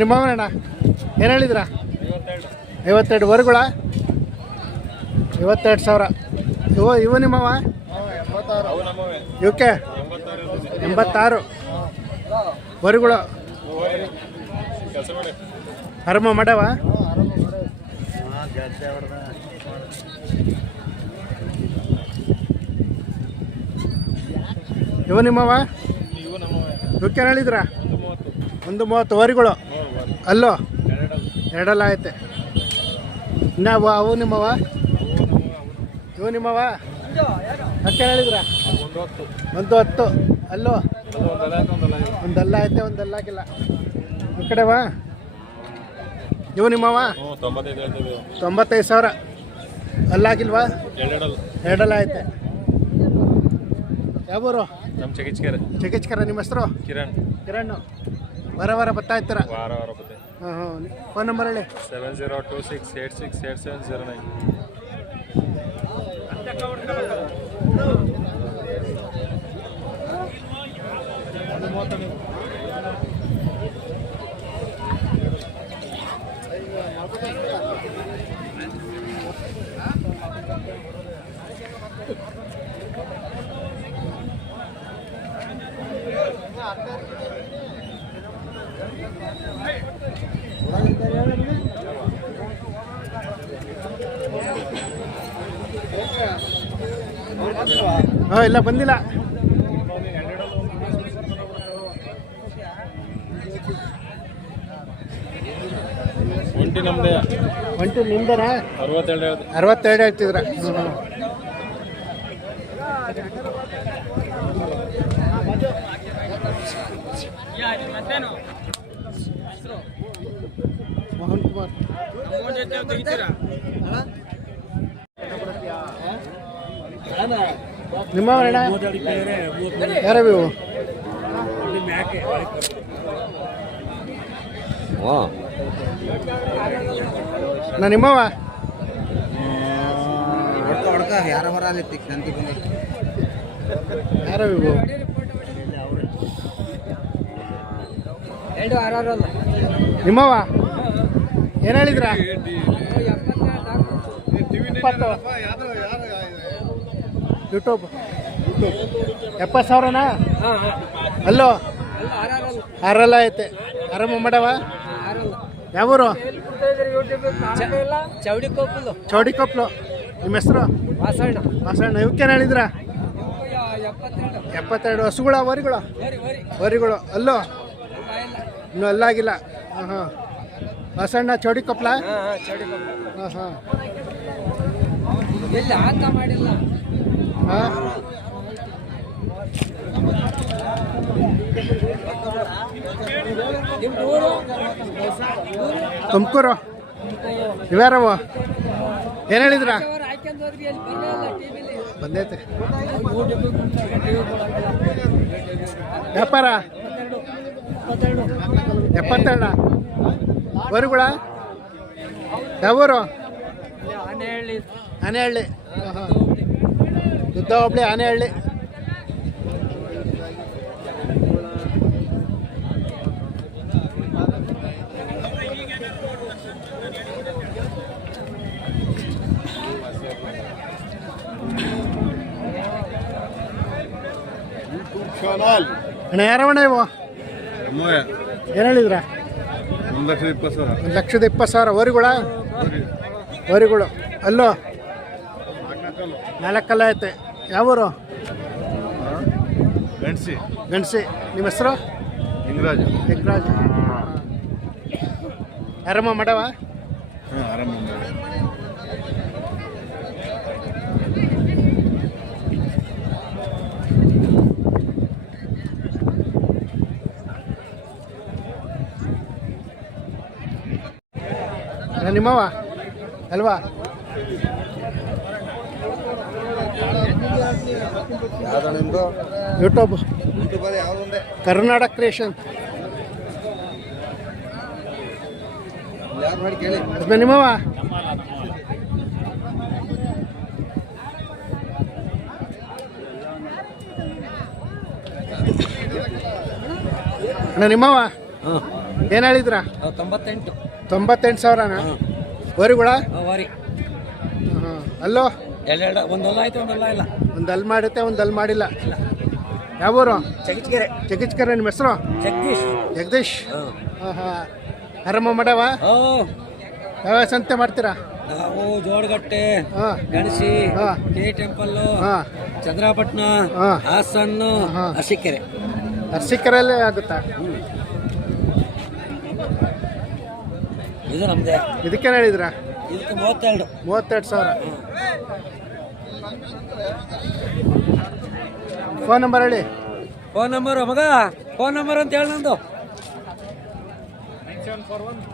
ನಿಮ್ಮವಣ್ಣ ಏನು ಹೇಳಿದ್ರಾ? 52 ವರುಗಳ 52,000. ಇವು ನಿಮ್ಮವ ಇವಕ್ಕೆ 86 ವರುಗಳು. ಆರಾಮ ಮಾಡವ? ಇವು ನಿಮ್ಮವ ಇವಕ್ಕೆ ಹೇಳಿದ್ರಾ? 130 ವರುಗಳು. ಅಲ್ಲೋ ಎರಡಲ್ಲ ಐತೆ. ಇನ್ನು ಅವು ನಿಮ್ಮವ? ಇವು ನಿಮ್ಮವ ಅಷ್ಟೇ ಹೇಳಿದ್ರಾ? 110. ಅಲ್ಲೋ ಒಂದಲ್ಲ ಐತೆ, ಒಂದಲ್ಲ ಆಗಿಲ್ಲ. ಈ ಕಡೆವಾ ಇವು ನಿಮ್ಮವ? 95,000. ಅಲ್ಲಾಗಿಲ್ವಾ? ಎರಡಲ್ಲ ಐತೆ. ಯಾವೂರು? ನಮ್ಮ ಚಿಕಿತ್ಕರ. ನಿಮ್ಮ ಹೆಸರು? ಕಿರಣ್. ವಾರ ಬರ್ತಾ ಇರ್ತೀರ? ಹಾಂ ಹಾಂ. ಫೋನ್ ನಂಬರ್ ಹೇಳಿ. 7026868709. ಹಾಂ ಇಲ್ಲ ಬಂದಿಲ್ಲ. ಒಂಟಿ ನಿಮ್ದನಾ? 62 ಹೇಳ್ತಿದ್ರ. ಮೋಹನ್ ಕುಮಾರ್ ನಿಮ್ಮ ಯಾರವು? ನಿಮ್ಮವ? ಯಾರವು? ನಿಮ್ಮವ ಏನು ಹೇಳಿದ್ರ? 20 ಯೂಟ್ಯೂಬ್ 70,000ನಾ? ಅಲ್ಲೋ ಆರಲ್ಲ ಐತೆ. ಆರಾಮ ಮಾಡವ? ಯಾವೂರು? ಚೌಡಿಕೊಪ್ಲು. ನಿಮ್ಮ ಹೆಸರು? ವಾಸಣ್ಣ. ಇವಕ್ಕೇನು ಹೇಳಿದ್ರ? 72 ಹಸುಗಳ ವರಿಗಳು. ಅಲ್ಲೋ ಇನ್ನೂ ಅಲ್ಲಾಗಿಲ್ಲ. ಹಾಂ ಹಾಂ. ವಾಸಣ್ಣ ಚೌಡಿಕೊಪ್ಲ? ಹಾಂ ಹಾಂ. ಹಾಂ ತುಮಕೂರು. ಇವ್ಯಾರವ? ಏನು ಹೇಳಿದ್ರ? ಬಂದೈತೆ. ವ್ಯಾಪಾರ 72 ವರುಗಳ. ಯಾವೂರು? ಆನೆಹಳ್ಳಿ. ದುದ್ದ ಹೋಬಳಿ ಆನೆಹಳ್ಳಿ. ಅಣ್ಣ ಯಾರವಣ್ಣ ಇವು? ಏನು ಹೇಳಿದ್ರ? 1,20,000 ವರಿಗಳು. ಅಲ್ಲೋ 4 ಐತೆ. ಯಾವೂರು? ಗಣಸಿ. ನಿಮ್ಮ ಹೆಸರು? ಲಿಂಗರಾಜ್. ಆರಾಮ ಮಾಡವ? ನಿಮ್ಮವ ಅಲ್ವಾ? YouTube Karnataka creation. ನಿಮ್ಮವ? ನಿಮ್ಮವ ಏನು ಹೇಳಿದ್ರ? 98. 98,000ನಾ? ವರಿಗಳ? ವರಿ. ಅಲ್ಲೋ ಒಂದು ಅಲ್ಲ ಆಯ್ತು, ಒಂದು ಅಲ್ಲ ಇಲ್ಲ. ಒಂದು ಅಲ್ಲಿ ಮಾಡುತ್ತೆ, ಒಂದು ಅಲ್ಲಿ ಮಾಡಿಲ್ಲ. ಯಾವೂರು? ಚಗಿಚ್ಕೆರೆ. ಚಗಿಚ್ಕೆರೆ. ನಿಮ್ಮ ಹೆಸರು? ಜಗದೀಶ್. ಜಗದೀಶ್. ಹಾಂ ಹಾಂ. ಆರಾಮ ಮಾಡವ? ಯಾವ ಸಂತೆ ಮಾಡ್ತೀರಾ? ನಾವು ಜೋಡಗಟ್ಟೆ, ಗಣಸಿ, ಕೆ ಟೆಂಪಲ್ಲು, ಚಂದ್ರಪಟ್ಟಣ, ಹಾಸನ್ನು, ಅರಸೀಕೆರೆ. ಅರಸೀಕೆರೆಯಲ್ಲೇ ಆಗುತ್ತಾ? ಇದು ನಮ್ದೇ. ಇದಕ್ಕೇನು ಹೇಳಿದ್ರ? ಇದಕ್ಕೆ 32. 32,000. ಫೋನ್ ನಂಬರ್ ಹೇಳಿ. ಫೋನ್ ನಂಬರು ಮಗ, ಫೋನ್ ನಂಬರ್ ಅಂತ ಹೇಳಿ ನಂದು. 9741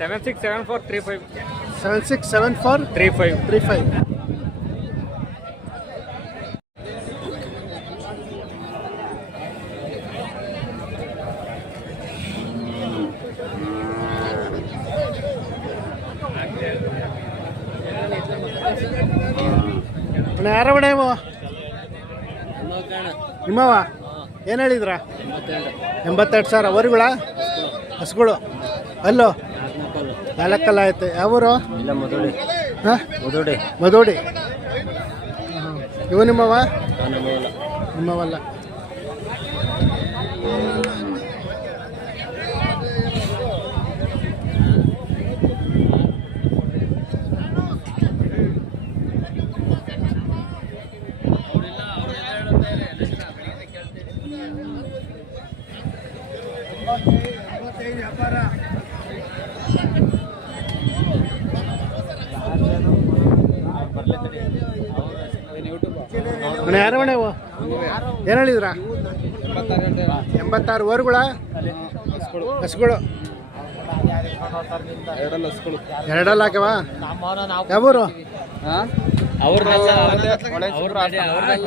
7674 7674 35. ಯಾರ ಬಡ ನಿಮ್ಮವ? ಏನು ಹೇಳಿದ್ರ? 82,000. ವರಿಗಳ? ಹಸುಗಳು? ಅಲ್ಲೋ 4 ಆಯ್ತು. ಯಾವೂರು? ಹಾಂ, ಮದೋಡಿ. ಇವು ನಿಮ್ಮವ? ನಿಮ್ಮವಲ್ಲ. ಯಾರ ಮನೆವು? ಏನು ಹೇಳಿದ್ರ? 86. ವರುಗಳ? ಹಸುಗಳು? 2 ಹಾಕ್ಯವ? ಯಾವೂರು?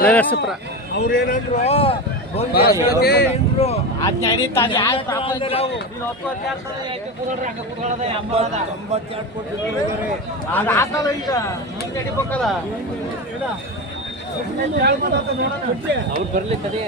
ನರಸೀಪುರ. ಅವ್ರು ಬರ್ಲಿ ಕಡೆ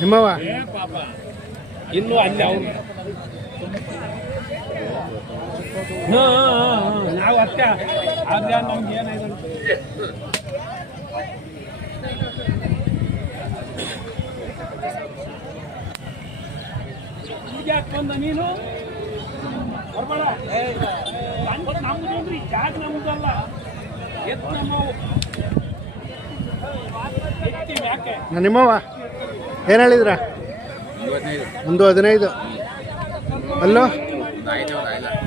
ನಿಮ್ಮವ? ಇನ್ನು ಅಲ್ಲಿ ಅವರು ನಾವು ಅತ್ತೆ ಆದ್ರೆ ನಮ್ಗೆ ಏನಾಯ್ತು ಯಾಕೆ ಬಂದ ನೀನು ಬರ್ಬೇಡ. ನಮ್ದು ಜಾಗ ನಮ್ದಲ್ಲ, ಎತ್ತು ನಮ್ಮವು. ಯಾಕೆ ನಿಮ್ಮವ? ಏನು ಹೇಳಿದ್ರ? 15. ಅಲ್ಲೋ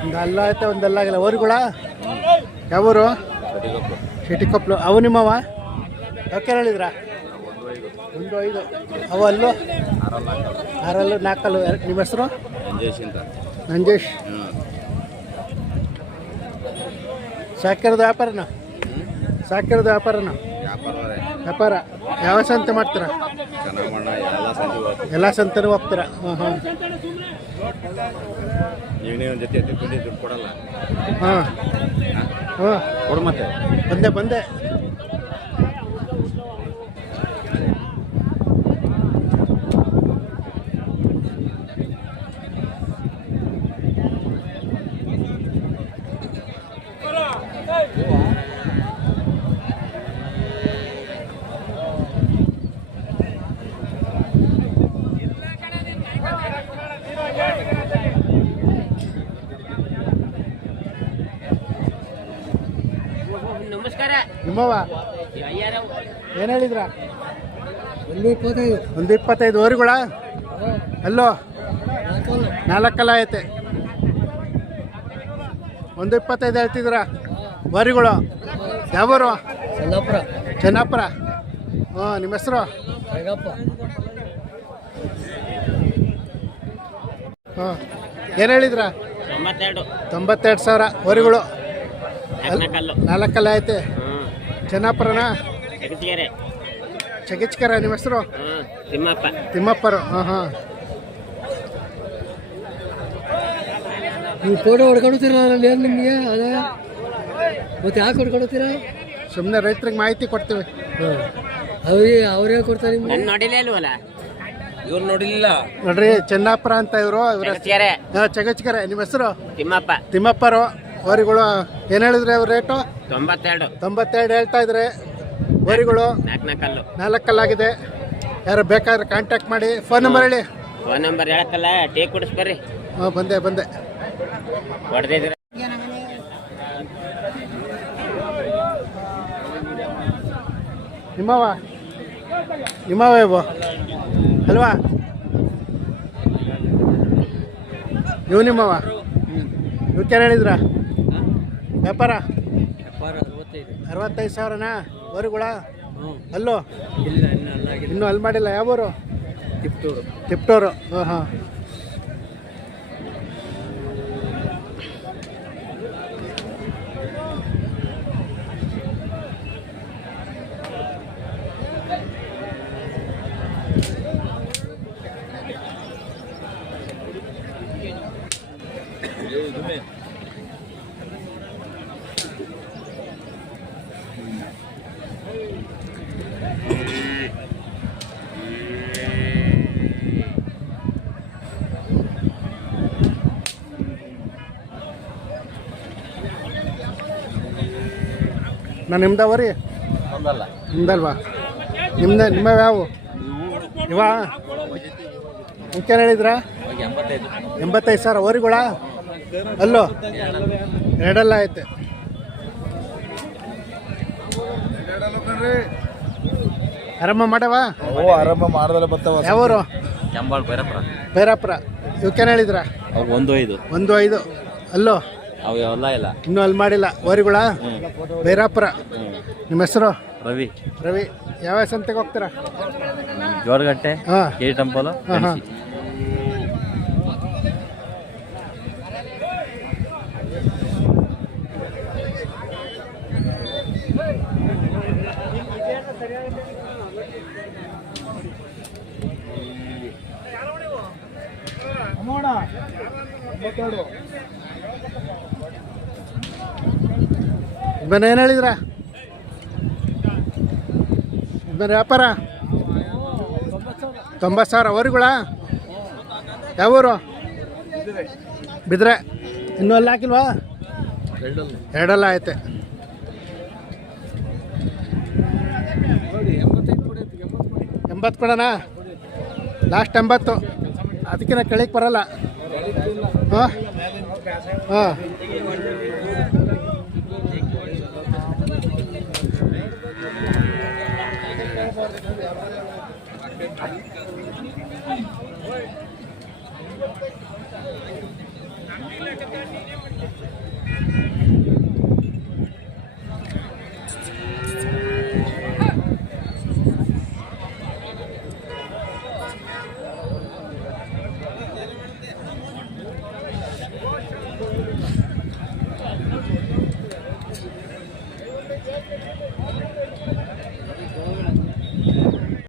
ಒಂದು ಅಲ್ಲ ಆಯ್ತಾ, ಒಂದು ಅಲ್ಲ ಆಗಿಲ್ಲ. ವರಿಗಳ? ಯಾವೂರು? ಶೆಟ್ಟಿಕೊಪ್ಲು. ಅವು ನಿಮ್ಮವ? ಯಾಕೆ ಹೇಳಿದ್ರ? 1.5. ಅವು ಅಲ್ಲೋ 6 4. ನಿಮ್ಮ ಹೆಸರು? ನಂಜೇಶ್. ಸಾಕಿರೋದು ವ್ಯಾಪಾರನ? ಸಾಕಿರೋದು ವ್ಯಾಪಾರನ? ವ್ಯಾಪಾರ. ಯಾವ ಸಂತೆ ಮಾಡ್ತೀರಾ? ಎಲ್ಲ ಸಂತೆನೂ ಹೋಗ್ತೀರಾ? ಹಾಂ ಹಾಂ. ಜೊತೆ ದುಡ್ಡು ಕೊಡಲ್ಲ. ಹಾಂ ಹಾಂ, ಕೊಡು ಮತ್ತೆ. ಬಂದೆ. ನಮಸ್ಕಾರ. ನಿಮ್ಮವ? ಏನು ಹೇಳಿದ್ರ? 125. 125. ವರಿಗಳ? ಅಲ್ಲೋ 4 ಐತೆ. 1.25 ಹೇಳ್ತಿದ್ದೀರಾ ವರಿಗಳು? ಯಾವೂರು? ಚೆನ್ನಾಪುರ. ಹಾಂ, ನಿಮ್ಮ ಹೆಸರು? ಹಾಂ, ಏನು ಹೇಳಿದ್ರ? 92,000 ವರಿಗಳು. 4 ಐತೆ. ಚೆನ್ನಾಪುರನ? ಚಗಿಚ್ಕರ. ನಿಮ್ಮ ಹೆಸರು? ತಿಮ್ಮಪ್ಪರು. ಹಾಂ ಹಾಂ. ನೀವು ಫೋಟೋ ಹೊಡ್ಕೊಡ್ತೀರಾ ಏನು ನಿಮಗೆ ಅದೇ ಮತ್ತೆ ಯಾಕೆ ಹೊಡ್ಕೊಡ್ತೀರಾ? ಸುಮ್ಮನೆ ರೈತರಿಗೆ ಮಾಹಿತಿ ಕೊಡ್ತೀವಿ. ಅವ್ರೇ ಕೊಡ್ತಾರೆ ನಿಮ್ಗೆ? ಇವ್ರು ನೋಡಿಲ್ಲ ನೋಡ್ರಿ, ಚೆನ್ನಾಪುರ ಅಂತ ಇವರು. ಚಗಚ್ಕರೆ. ನಿಮ್ಮ ಹೆಸರು? ತಿಮ್ಮಪ್ಪರು. ವರಿಗಳು ಏನು ಹೇಳಿದ್ರಿ ಅವ್ರ ರೇಟು? 92 ಹೇಳ್ತಾ ಇದ್ರೆ. ವರಿಗಳು 4 ಆಗಿದೆ. ಯಾರು ಬೇಕಾದ್ರೆ ಕಾಂಟ್ಯಾಕ್ಟ್ ಮಾಡಿ. ಫೋನ್ ನಂಬರ್ ಹೇಳಿ. ಫೋನ್ ನಂಬರ್ ಹೇಳಕ್ಕಲ್ಲ, ಟೀ ಕುಡಿಸ್ಬರ್ರಿ. ಹಾಂ, ಬಂದೆ. ಹೊಡೆದಿದ್ದೀರ ನಿಮ್ಮವ ಇವು ಅಲ್ವಾ? ಇವು ನಿಮ್ಮವ? ಇವಕ್ಕೇನು ಹೇಳಿದ್ರ ವ್ಯಾಪಾರ? 65,000ನಾ ವರಿಗಳ? ಅಲ್ಲೋ ಇನ್ನೂ ಅಲ್ಲಿ ಮಾಡಿಲ್ಲ. ಯಾವೂರು? ತಿಪ್ಟೂರು. ಹಾಂ ಹಾಂ. ನಾನು ನಿಮ್ದವರಿ? ನಿಮ್ದಲ್ವಾ? ನಿಮ್ಮ ಯಾವ ಇವ? ಮುಖ್ಯ ಹೇಳಿದ್ರ? 85,000 ವರಿಗಳ? ಅಲ್ಲೋ ಎರಡೆಲ್ಲ ಐತೆ. ಆರಂಭ ಮಾಡವ? ಆರಂಭ ಮಾಡ್ದಲ್ಲ ಬರ್ತಾವ. ಯಾವೂರು? ಭೈರಾಪುರ. ಇವಕ್ಕೇನು ಹೇಳಿದ್ರ? 1.5. ಅಲ್ಲೋ ಇಲ್ಲ. ಇನ್ನೂ ಅಲ್ಲಿ ಮಾಡಿಲ್ಲ. ವರಿಗಳ? ಭೈರಾಪುರ. ನಿಮ್ಮ ಹೆಸರು? ರವಿ. ಯಾವ ಸಂತೆಗೆ ಹೋಗ್ತೀರಾ? ಜೋಡಗಟ್ಟೆ. ಹಾಂ. ಟೆಂಪಲ್. ಹಾಂ ಹಾಂ. ಬನ್ನಿ, ಏನು ಹೇಳಿದ್ರ? ಬನ್ನಿ. ವ್ಯಾಪಾರ? 90,000 ವರಿಗಳ? ಯಾವೂರು? ಬಿದ್ರೆ. ಇನ್ನೂ ಅಲ್ಲಿ ಹಾಕಿಲ್ವಾ? ಎರಡೆಲ್ಲ ಐತೆ. 80 ಕೊಡೋಣ? ಲಾಸ್ಟ್ 80. ಅದಕ್ಕಿಂತ ಕೆಳಗೆ ಬರಲ್ಲ. ಹಾಂ ಹಾಂ.